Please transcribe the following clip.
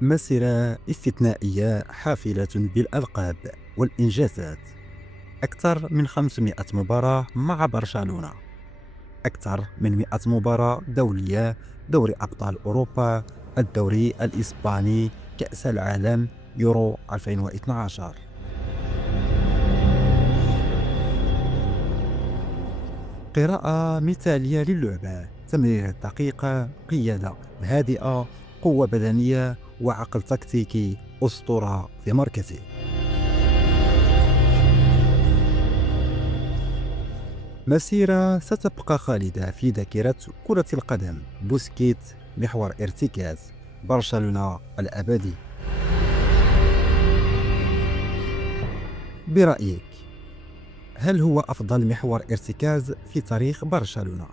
مسيرة استثنائية حافلة بالألقاب والإنجازات. أكثر من 500 مباراة مع برشلونة، أكثر من 100 مباراة دولية، دوري أبطال أوروبا، الدوري الإسباني، كأس العالم، يورو 2012. قراءة مثالية للعبة، تمرير دقيقة، قيادة هادئة، قوة بدنية وعقل تكتيكي، أسطورة في مركزه. مسيرة ستبقى خالدة في ذاكرة كرة القدم. بوسكيت محور ارتكاز، برشلونة الأبدي. برأيك، هل هو أفضل محور ارتكاز في تاريخ برشلونة؟